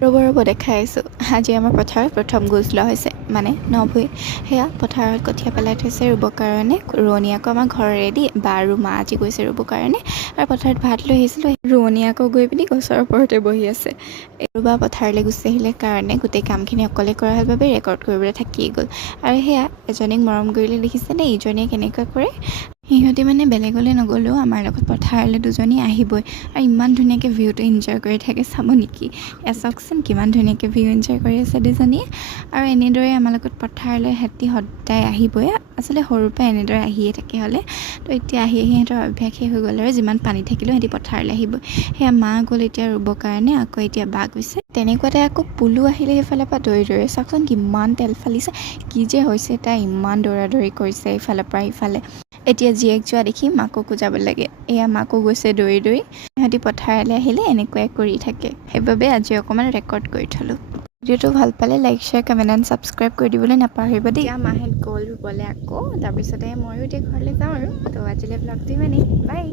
ৰ'ব দেখাই আছোঁ। আজি আমাৰ পথাৰত প্ৰথম গোজ লোৱা হৈছে, মানে নভুই। সেয়া পথাৰত কঠীয়া পেলাই থৈছে ৰুবৰ কাৰণে। ৰোৱনী আকৌ আমাৰ ঘৰেদি বা আৰু মা আজি গৈছে ৰুবৰ কাৰণে। আৰু পথাৰত ভাত লৈ আহিছিলোঁ, ৰোৱনী আকৌ গৈ পিনি গছৰ ওপৰতে বহি আছে। এইবাৰ পথাৰলৈ গুচি আহিলে কাৰণে গোটেই কামখিনি অকলে কৰা হ'ল বাবে ৰেকৰ্ড কৰিবলৈ থাকিয়ে গ'ল। আৰু সেয়া এজনীক মৰম কৰিলে দেখিছেনে, ইজনীয়ে কেনেকুৱা কৰে। সিহঁতি মানে বেলেগলৈ নগ'লেও আমাৰ লগত পথাৰলৈ দুজনী আহিবই আৰু ইমান ধুনীয়াকৈ ভিউটো এনজয় কৰি থাকে, চাব নেকি? চাওকচোন কিমান ধুনীয়াকৈ ভিউ এনজয় কৰি আছে দুজনীয়ে। আৰু এনেদৰে আমাৰ লগত পথাৰলৈ সিহঁতি সদায় আহিবই, আচলতে সৰুৰ পৰা এনেদৰে আহিয়ে থাকে হ'লে। তো এতিয়া আহি সিহঁতৰ অভ্যাসেই হৈ গ'ল আৰু যিমান পানী থাকিলেও সিহঁতি পথাৰলৈ আহিবই। সেয়া মা গ'ল এতিয়া ৰুবৰ কাৰণে, আকৌ এতিয়া বা গৈছে। তেনেকুৱাতে আকৌ পুলু আহিলে সেইফালৰ পৰা দৌৰি চাওকচোন কিমান তেল ফালিছে, কি যে হৈছে তাই ইমান দৌৰি কৰিছে ইফালৰ পৰা ইফালে। এতিয়া জীয়েক যোৱা দেখি মাককো যাব লাগে, এয়া মাকো গৈছে দৌৰি। সিহঁতি পথাৰলৈ আহিলে এনেকুৱাই কৰি থাকে, সেইবাবে আজি অকণমান ৰেকৰ্ড কৰি থ'লোঁ। ভিডিঅ'টো ভাল পালে like, share, comment and subscribe কৰি দিবলৈ নাপাহৰিব দেই। এতিয়া মাহঁত গ'ল ৰুবলৈ আকৌ, তাৰপিছতে ময়ো এতিয়া ঘৰলৈ যাওঁ আৰু। তো আজিলৈ ব্লগটো ইমানেই, বাই।